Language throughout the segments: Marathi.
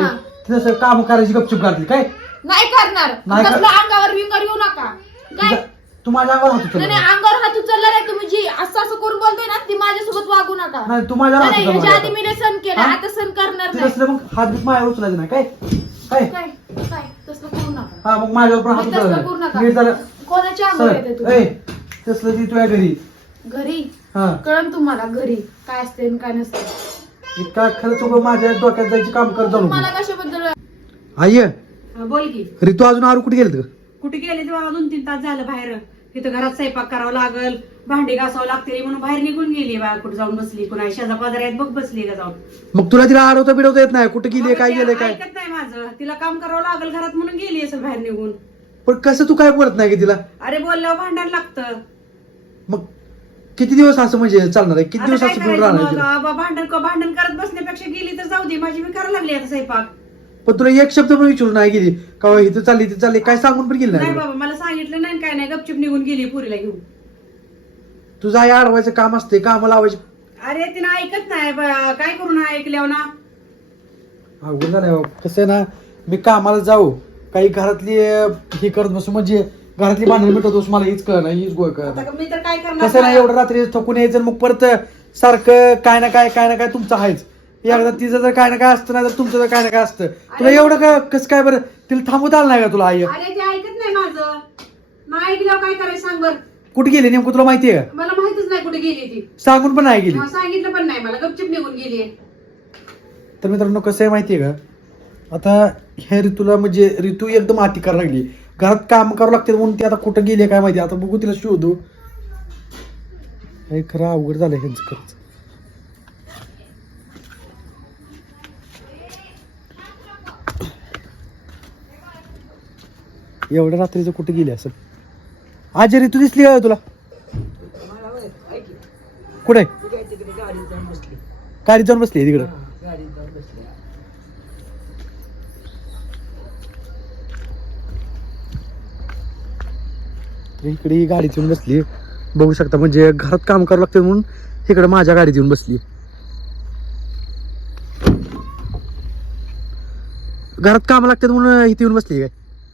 हा. तसं काम करायची गपचूप घातली काय? नाही करणार. नाही कर- कसलं अंगावर बिंगावर येऊ नका. काय? तुझा- तू माझ्या अंगावर हात नाही उचलला नाही, अंगावर हात उचलला नाही तुम्ही जी असं असं करून बोलतोय ना ती माझ्यासोबत वागू नका. नाही तू माझ्यावर नाही, हात नाही, उचलला ह्याच्या आधी माझ्या. मी सण केला हा? आता सण करणार ते नाही. तसलं मग हात बीत माझ्यावर उचलायचं नाही काय? काय? काय? काय? तसलं करू नका. हा मग माझ्यावर पण हात तसलं करू नीट झालं कोणाच्या अंगावर येते सर, ए, तुम्ही तसलं ती तुझ्या घरी. घरी? हा. कळण तुम्हाला घरी. काय असते आणि काय नसते. इतका खरंच उभं माझ्या डोक्यात जायची काम कर जाऊ मला कशाबद्दल आई हा, बोल की. ऋतू अजून आरू कुठे गेलं कुठे गेले तेव्हा दोन तीन तास झालं बाहेर. तिथं घरात स्वयंपाक करावं लागल भांडी घासावं लागते म्हणून बाहेर निघून गेली बा कुठे जाऊन बसली कुणा शेजा पाजाऱ्यात बघ बसली का जाऊन. मग तुला तिला आडवता बिडवता येत नाही? कुठे गेली काय गेले काय? ऐकत नाही माझं. तिला काम करावं लागल घरात म्हणून गेली असेल बाहेर निघून. पण कसं तू काय बोलत नाही की तिला? अरे बोलल्यावर भांडण लागतं. किती दिवस असं म्हणजे चालणार आहे? किती दिवस असं करायचं राहणार? तिला? भांडण भांडण करत बसण्यापेक्षा गेली तर जाऊ दे. माझी मी करायला लागली आता स्वयंपाक. पण तुला एक शब्द पण विचारून नाही गेली. का बाबा इथं चालली तिथं चालली काय सांगून पण गेली नाही नाही बाबा मला सांगितलं नाही काय नाही. गपचूप निघून गेली पुरीला घेऊन. तुझं आई अडवायचं काम असते काम लावायचे. अरे तिनं ऐकत नाही. बा, काय करू ना ऐकल्यावर ना. अवघड झालंय बाबा. कसं आहे ना मी कामाला जाऊ. काही घरातली अं, हे करत बसू. म्हणजे घरातली भांडण मिटवतोस मला हीच कळ नाही हीच गोळ कळ आता मी तर काय करणार कसं नाही एवढं रात्री थकून यायचं आणि मग परत सारखं काय ना काय काय ना काय तुमचं आहेच. एकदा तिचं जर काय ना काय असतं ना तर तुमचं जर काय ना काय असतं. तुला एवढं का कसं काय बरं? तिला थांबवता आलं नाही का तुला आई? अरे ते ऐकत नाही माझं. ऐकल्यावर काय करायचं सांग बर. कुठे गेली? नेमकं तुला माहितीये का? मला माहितच नाही कुठे गेली ती. सांगून पण नाही गेली. मला सांगितलं पण नाही मला. गपचूप निघून गेली तर मित्रांनो कसं आहे माहितीये का? आता ह्या ऋतूला म्हणजे ऋतू एकदम आती करायला लागली घरात काम करावं लागते म्हणून ती आता कुठं गेली काय माहिती? आता बघू तिला शोधू. हे खरं अवघड झालं ह्यांचं खरंच. एवढ्या रात्रीचं कुठे गेली असेल? आज ऋतू दिसली का तुला? कुठे? गाडीत जाऊन बसली तिकडं. तर इकडे ही गाडीत येऊन बसली. बघू शकता म्हणजे घरात काम करावं लागतं म्हणून इकडे माझ्या गाडीत येऊन बसली. घरात काम लागतात म्हणून इथे येऊन बसली काय?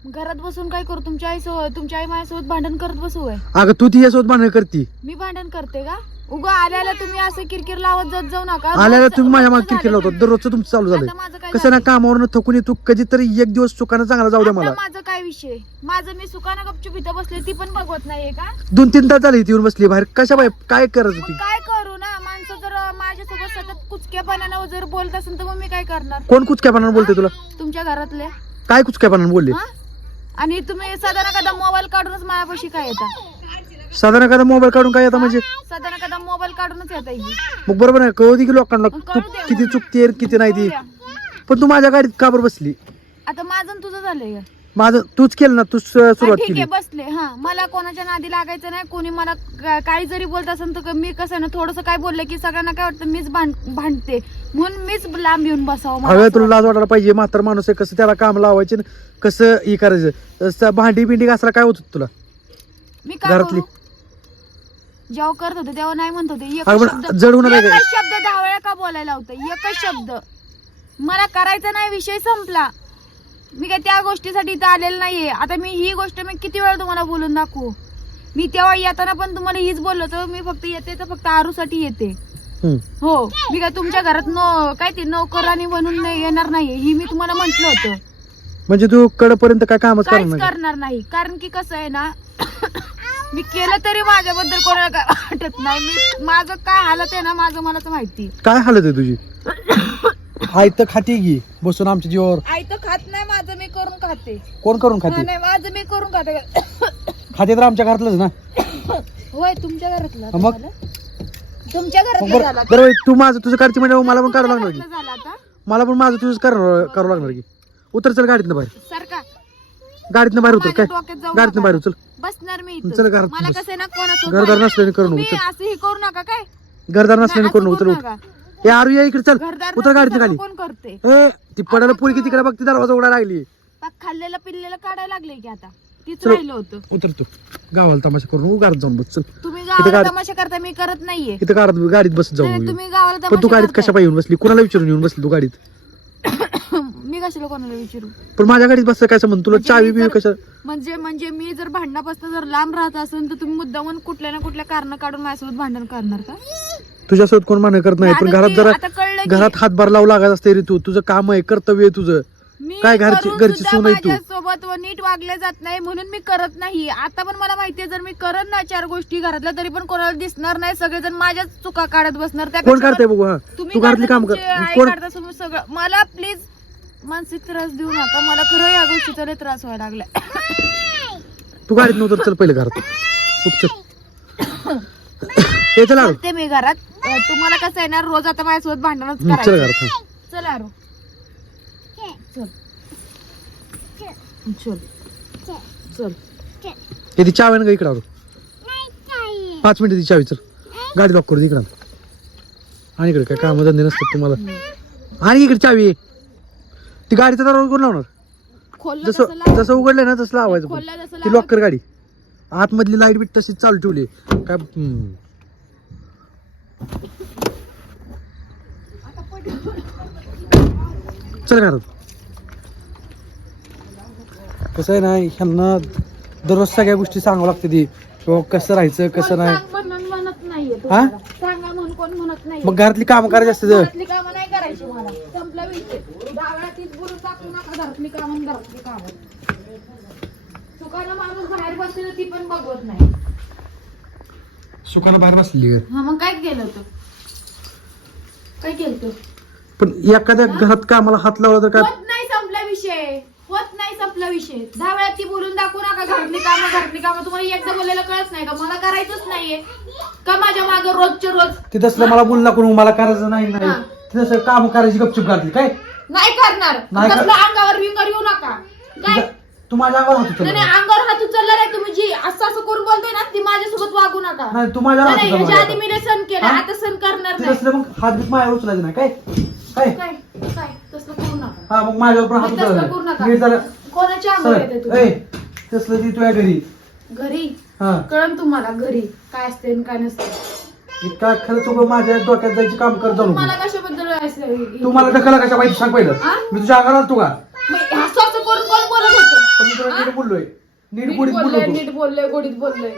घरात बसून काय करू? तुमच्या आई सोबत तुमच्या आई माझ्यासोबत भांडण करत बसू अगं तू तिच्यासोबत भांडण करती. मी भांडण करते का? उगा आल्याला तुम्ही असं किरकिर लावत जात जाऊ नका. आल्याला तुम्ही माझ्या मागे किरकिर लावतो दररोजचं तुमचं चालू आता माझं झालंय काय कसं ना कामावरनं थकून येतो कधीतरी एक दिवस चुकानं चांगला जाऊ द्या आता मला. माझं काय विषय? माझं मी सुखानं गपचूप इथं बसले ती पण बघवत नाहीये का? दोन तीन तास झाले इथे येऊन बसली. बाहेर कशा बाहेर काय करत मग होती काय करू ना? माणसं जर माझ्यासोबत सतत कुचक्यापणानं जर बोलत असेल तर मग मी काय करणार? कोण कुचक्यापणानं बोलते तुला? तुमच्या घरातले काय कुचक्यापणानं बोलले? हा? आणि तुम्ही साधारण एखादा मोबाईल काढूनच माझ्यापाशी काय येता? साधारण एखादा मोबाईल काढून काय येतं म्हणजे साधारण एखादा मोबाईल काढूनच येता येईल मग बरोबर आहे कळू दे की लोकांना तू कळू. किती चुकते किती नाही ती. पण तू माझ्या गाडीत का बरं बसली आता माझं आणि तुझं झालंय? माझं तूच केलं ना तूच सुरुवात ठीक केली आहे बसले हा मला कोणाच्या नादी लागायचं नाही कोणी मला का- काही जरी बोलत असेल तर मी कसं आहे ना थोडस काय बोललं की सगळ्यांना काय वाटतं मीच भांड- भांडते म्हणून मीच लांब येऊन बसावं मला हवे असं तुला लाज वाटायला पाहिजे म्हातार माणूस आहे कसं त्याला काम लावायचे कसं हे करायचं भांडी बिंडी घासायला काय होत होतं तुला वाटतं. मी काय घरातली? करू जेव्हा करत होते तेव्हा नाही म्हणत होते एकच अगं पण शब्द-? एकच शब्द दहा वेळा का बोलायला होतं एकच शब्द. मला करायचा नाही विषय संपला. मी काय त्या गोष्टीसाठी इथं आलेलं नाहीये. आता मी ही गोष्ट मी किती वेळा तुम्हाला बोलून दाखवू? मी तेव्हा येताना पण तुम्हाला हीच बोललो होतो मी फक्त येते तर फक्त आरूसाठी येते. हम्म. हो मी काय तुमच्या घरात नो काय ते नोकरानी बनून नाही येणार नाहीये ही मी तुम्हाला म्हंटल होतं. म्हणजे तू कडपर्यंत काय कामच करणार काहीच नाही करणार नाही. कारण की कसं आहे ना मी केलं तरी माझ्याबद्दल कोणाला काय वाटत नाही. मी माझं काय हालत आहे ना माझं मलाच माहिती. काय हालत आहे तुझी? आई तर खाती घे बसून आमच्या जीवावर. आई तर खात नाही माझं मी करून खाते. कोण करून हा, खाते? नाही माझं मी करून खाते. खाते तर आमच्या घरातलंच ना. होय तुमच्या घरातलं. मग? झालं? तुमच्या मग घरातलं बरं झालं आता? बरं तू माझं तुझं काढते म्हणजे मला पण करावं लागणार की. घरातलं झालं आता. मला पण माझं तुझंच करावं करावं लागणार की. उतर चल गाडीतनं बाहेर. सारखा गाडीतनं बाहेर उतर माझ्या काय? डोक्यात जाऊ गाडीतनं. बाहेर उचल. बसणार मी चल इथं घरात मला बस. कसं आहे ना कोणासोबत घरदार. नसल्याने करू नको तुम्ही चल असं हे करू नका काय? घरदार नसल्याने नाही, करू नको असं चल करू उठ नका. ए आरू या इकडे चल. घरदार उतर गाडीतनं नसलं खाली. कोण करते? ए ती पडायला पोरगी तिकडे बघ ती दरवाजा उघडा लागली. खाल्लेलं पिल्लेलं काढायला लागले की आता. तीच चल. राहिलं होतं. उतर तू. गावाला तमाशा करून उगारत जाऊन बस चल. तुम्ही इथं गावाला गाडी- तमाशा करता मी करत नाहीये. इथं गाडीत गाडीत बस नाही, जाऊन तुम्ही गावाला पण तू तमाशा गाडीत करताय. कशा पाहिजे येऊन बसली? कुणाला विचारून येऊन बसली तू गाडीत? मी कशाला कोणाला विचारू? पण माझ्या गाडीत बसतं काय संबंध? तुला म्हणजे चावी मी बिवी जर- कशा म्हणजे म्हणजे मी जर भांडणापासून जर लांब राहत असेल तर तुम्ही मुद्दामून कुठल्या ना कुठल्या कारण काढून माझ्यासोबत भांडण करणार का? तुझ्यासोबत कोण मान्य करत नाही पण आता घरात ते- जरा आता कळलं की- घरात हातभार लावू लागत असते रे तू. तुझं काम आहे कर्तव्य आहे तुझं. मी काय घरची- करून घरची सुद्धा सून आहे तू. माझ्यासोबत व नीट वागले जात नाही म्हणून मी करत नाही. आता पण मला माहितीये जर मी करत ना चार गोष्टी घरातल्या तरी पण कोणाला दिसणार नाही. सगळेजण माझ्याच चुका काढत बसणार. कोण त्यापेक्षा काढतंय बघू हा. तुम्ही तू घरातली काढता, काम कर. तुमची आई कोण काढता, सगळं. मला प्लीज मानसिक त्रास देऊ नका. मला खरं या गोष्टीचा लय त्रास व्हायला लागलाय. तू गाडीत नव्हतं चल पहिले घरात. उठ चल. चल आरो. ते मी घरात. अं, तुम्हाला कसं येणार रोज आता माझ्यासोबत भांडणच हं, चल करायचं. घरात हा. चल आरो. चल. चल. चल. हे ती चावी आहे ना का इकडे आरो. पाच मिनिटं ती चावी चल. गाडी लॉक करू दे इकडं. आणि इकडे काय काम धंदे नसतात तुम्हाला. आणि इकडे चावी. आहे. ती गाडीचा दरवाजा कोण लावणार खोललं जसं लावायचं? जसं उघडलं ना तसं लावायचं पण. खोललं ती लॉक कर गाडी आतमधली लाइट बीट तशीच चालू ठेवली काय हम्म. चल घरात कसं आहे ना ह्यांना दररोज सगळ्या गोष्टी सांगावं लागते ती किंवा कसं राहायचं कसं नाही सांग म्हणून म्हणत नाहीये हा? तुम्हाला. सांगा म्हणून कोण म्हणत नाही मग घरातली कामं करायची असते तर घरातली कामं नाही करायची मला संपला विषय डावळा तीच बोलून टाकू नका घरातली कामं घरातली कामं चुकानं माणूस बाहेर बसले ती पण बघवत नाही. सुखानं बाहेर बसली हा मग काय केलं होतं? काय केलं होतं? पण एखाद्या घरात कामाला हात लावला तर काय? होत नाही संपला विषय. होत नाही संपला विषय. दहा वेळा ती बोलून दाखवू नका घरातली कामं घरातली कामं. तुम्हाला एकदा बोलायला कळत नाही का? मला करायचंच नाहीये. का माझ्या मागे रोजच्या रोज? ते तसलं मला बोलला कोण मला करायचं नाही नाही. हा. ते तसं काम करायची गपचूप घातली काय? नाही करणार. नाही कर- तसलं अंगावर विंगावर येऊ नका. काय? तुझा- तू माझ्या अंगावर हात नाही उचलला नाही, अंगावर हात उचलला नाही तुम्ही जी असं असं करून बोलतोय ना ती माझ्यासोबत वागू नका. नाही तू माझ्या नाही, हात नाही, उचलला याच्या आधी. मी सण केला हा? आता सण करणार ते नाही. तसलं मग हात बीत माझ्यावर उचलायचं नाही काय? काय? काय? काय? तसलं करू नका. हा मग माझ्यावर पण हात मग तसलं करू उचलायचा नका. मी जरा कोणाच्या अंगावर येते सर ए तुम्ही तसलं ती तुझ्या घरी. घरी? हा. कळण तुम्हाला घरी. काय असते आणि काय नसते इतका खरं तू माझ्या डोक्यात जायची काम कर जाऊ तुम्हाला नको. कशाबद्दल असं- तू मला ढकला कशा माहिती सांग पहिलं? मी तुझ्या अंगावर तू का? मग करून कोण बोलत होतं? पण मी तुला नीट बोललोय. नीट नीट गोडीत बोललोय बोललो नीट बोललोय गोडीत बोललोय.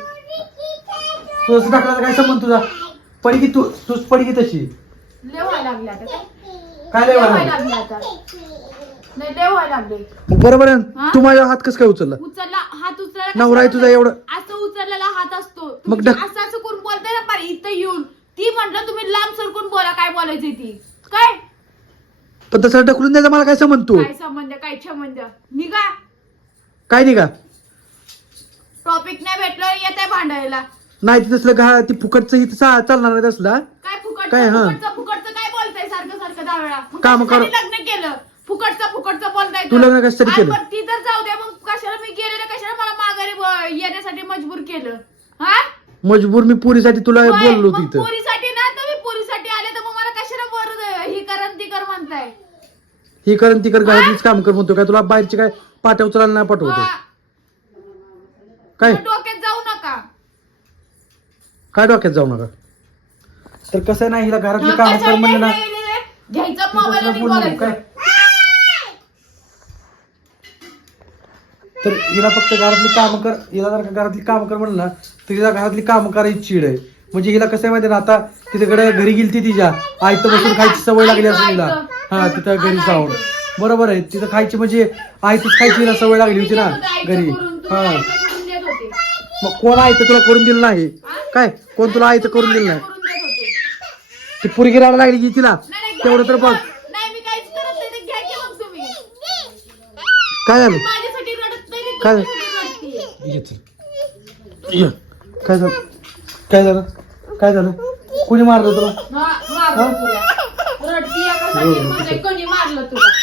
तू असं ढकलायचा काय संबंध तुझा? पडगी तू तूच पडगी तशी. लागले आता. काय काय लय? लागले? आता. नाही बरोबर आहे हा? तू माझ्या हात कसं काय उचलला? उचलला हात उचलला नवरा आहे तुझा एवढं. असं उचललेला हात असतो. मग तुम्ही ढक- असं असं करून बोलताय ना? पार इथं येऊन. ती म्हटलं तुम्ही लांब सरकून बोला? काय बोलायची ती? काय? पण तसं ढकलून द्यायचा मला काय संबंध तू? काय संबंध? काय संबंध? निघा. काय नाही का टॉपिक नाही भेटलं येत आहे भांडायला. नाही ते तसलं घा ती फुकटचं इथं चा- चालणार नाही तसला काय फुकटचं? काय, हा? फुकटचं फुकटचं काय बोलताय सारखं सारखं दहा वेळा मग काम कशासाठी कर- लग्न केलं? फुकटचं फुकटचं बोलताय तू लग्न कशासाठी केलं? ती तर जाऊ द्या मग कशाला मी गेलेलं कशाला मला माघारी ब- येण्यासाठी मजबूर केलं? हा? मजबूर मी पुरीसाठी तुला बोललो तिथं पोरीसाठी ना तुम्ही पोरीसाठी आले तर मग मला कशाला वर ही कर आणि ती कर म्हणताय ही करण ती कर घरातलीच काम कर म्हणतो काय तुला बाहेरची काय पाट्या उचलायला नाही पाठवतो काय? डोक्यात जाऊ नका. काय डोक्यात जाऊ नका? तर कसं नाही हिला घरातली काम कर म्हणलं ना? घ्यायचा मोबाईल आणि काय? तर हिला फक्त घरातली काम कर हिला जर का घरातली काम कर म्हणलं ना तर हिला घरातली काम करायची चिड आहे. म्हणजे हिला कसं आहे माहिती ना आता तिच्याकडे घरी गेली ती तिच्या. आयतं बसून खायची सवय लागली असेल हिला. हा तिथं घरी जाऊन. बरोबर आहे. तिथं खायची म्हणजे आयतच खायची हिला सवय लागली होती ना घरी. हा. मग कोण आयतं तुला करून दिलं नाही? काय? कोण तुला आयतं करून दिलं नाही. ती पुरगी राहायला लागली की तिला? तेवढं तर बघ. की मग. नाही मी काहीच करत नाही. ते घ्या की मग तुम्ही. काय झालं? काय? ये चल. ये. काय झालं? काय झालं? काय झालं? कुणी मारलं तुला? हा, मारलं तुला. रडतीय का सांगितलं, म्हणजे कोणी मारलं तुला